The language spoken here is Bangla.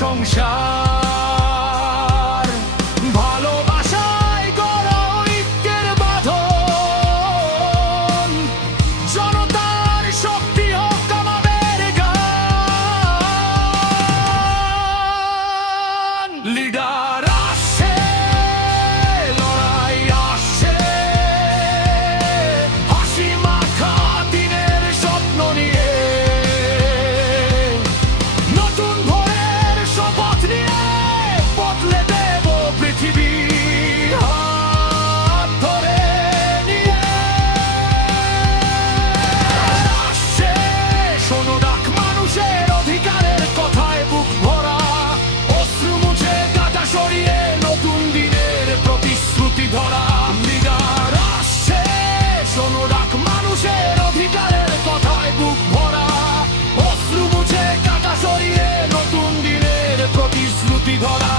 সংসার। ভালোবাসায় গড়া ঐক্যের বাঁধন, জনতার শক্তি হোক আমাদের গান। লিডার আসছে, লড়াই আসছে, হাসি মাখা দিনের স্বপ্ন নিয়ে, নতুন ভোরের শপথ নিয়ে বদলে দেব পৃথিবী হাত ধরে নিয়ে। আসছে, শোনো ডাক মানুষের অধিকারের কথায় বুক ভরা, অশ্রু মুছে কাটা সরিয়ে নতুন দিনের প্রতিশ্রুতি ধরা। লিডার আসছে, শোনো ডাক মানুষের অধিকারের কথায় বুক ভরা, অশ্রু মুছে কাটা সরিয়ে নতুন দিনের প্রতিশ্রুতি ধরা।